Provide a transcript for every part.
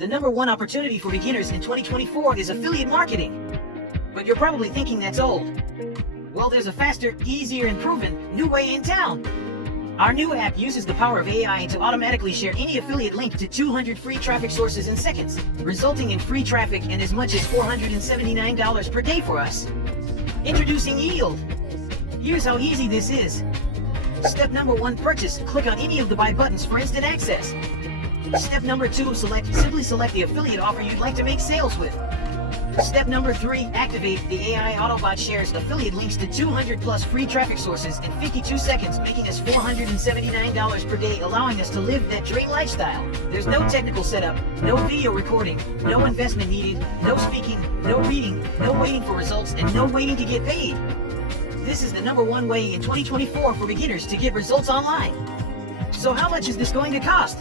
The number one opportunity for beginners in 2024 is affiliate marketing. But you're probably thinking that's old. Well, there's a faster, easier, and proven new way in town. Our new app uses the power of AI to automatically share any affiliate link to 200 free traffic sources in seconds, resulting in free traffic and as much as $479 per day for us. Introducing Yield. Here's how easy this is. Step number 1, purchase. Click on any of the buy buttons for instant access. Step number 2, simply select the affiliate offer you'd like to make sales with. Step number 3, activate. The AI Autobot shares affiliate links to 200 plus free traffic sources in 52 seconds, making us $479 per day, allowing us to live that dream lifestyle. There's no technical setup, no video recording, no investment needed, no speaking, no reading, no waiting for results, and no waiting to get paid. This is the number one way in 2024 for beginners to get results online. So how much is this going to cost?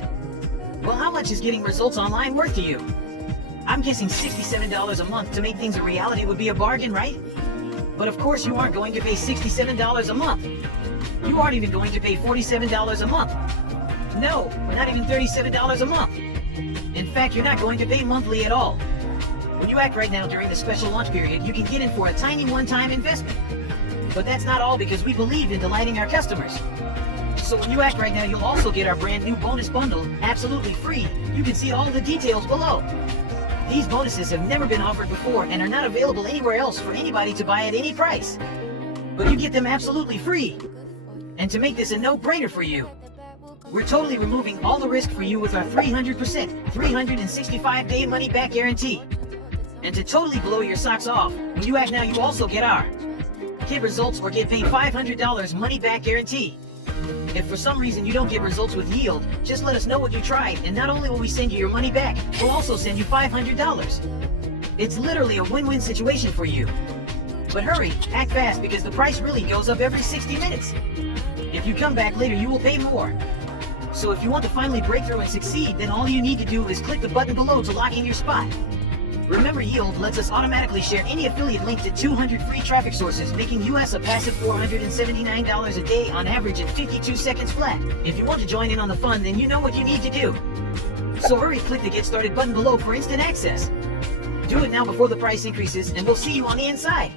Well, how much is getting results online worth to you? I'm guessing $67 a month to make things a reality would be a bargain, right? But of course you aren't going to pay $67 a month. You aren't even going to pay $47 a month. No, not even $37 a month. In fact, you're not going to pay monthly at all. When you act right now during the special launch period, you can get in for a tiny one-time investment. But that's not all, because we believe in delighting our customers. So when you act right now, you'll also get our brand new bonus bundle, absolutely free. You can see all the details below. These bonuses have never been offered before and are not available anywhere else for anybody to buy at any price. But you get them absolutely free. And to make this a no-brainer for you, we're totally removing all the risk for you with our 300%, 365-day money-back guarantee. And to totally blow your socks off, when you act now, you also get our get results or get paid $500 money-back guarantee. If for some reason you don't get results with Yield, just let us know what you tried, and not only will we send you your money back, we'll also send you $500. It's literally a win-win situation for you. But hurry, act fast, because the price really goes up every 60 minutes. If you come back later, you will pay more. So if you want to finally break through and succeed, then all you need to do is click the button below to lock in your spot. Remember, Yield lets us automatically share any affiliate link to 200 free traffic sources, making us a passive $479 a day on average in 52 seconds flat. If you want to join in on the fun, then you know what you need to do. So hurry, click the Get Started button below for instant access. Do it now before the price increases, and we'll see you on the inside.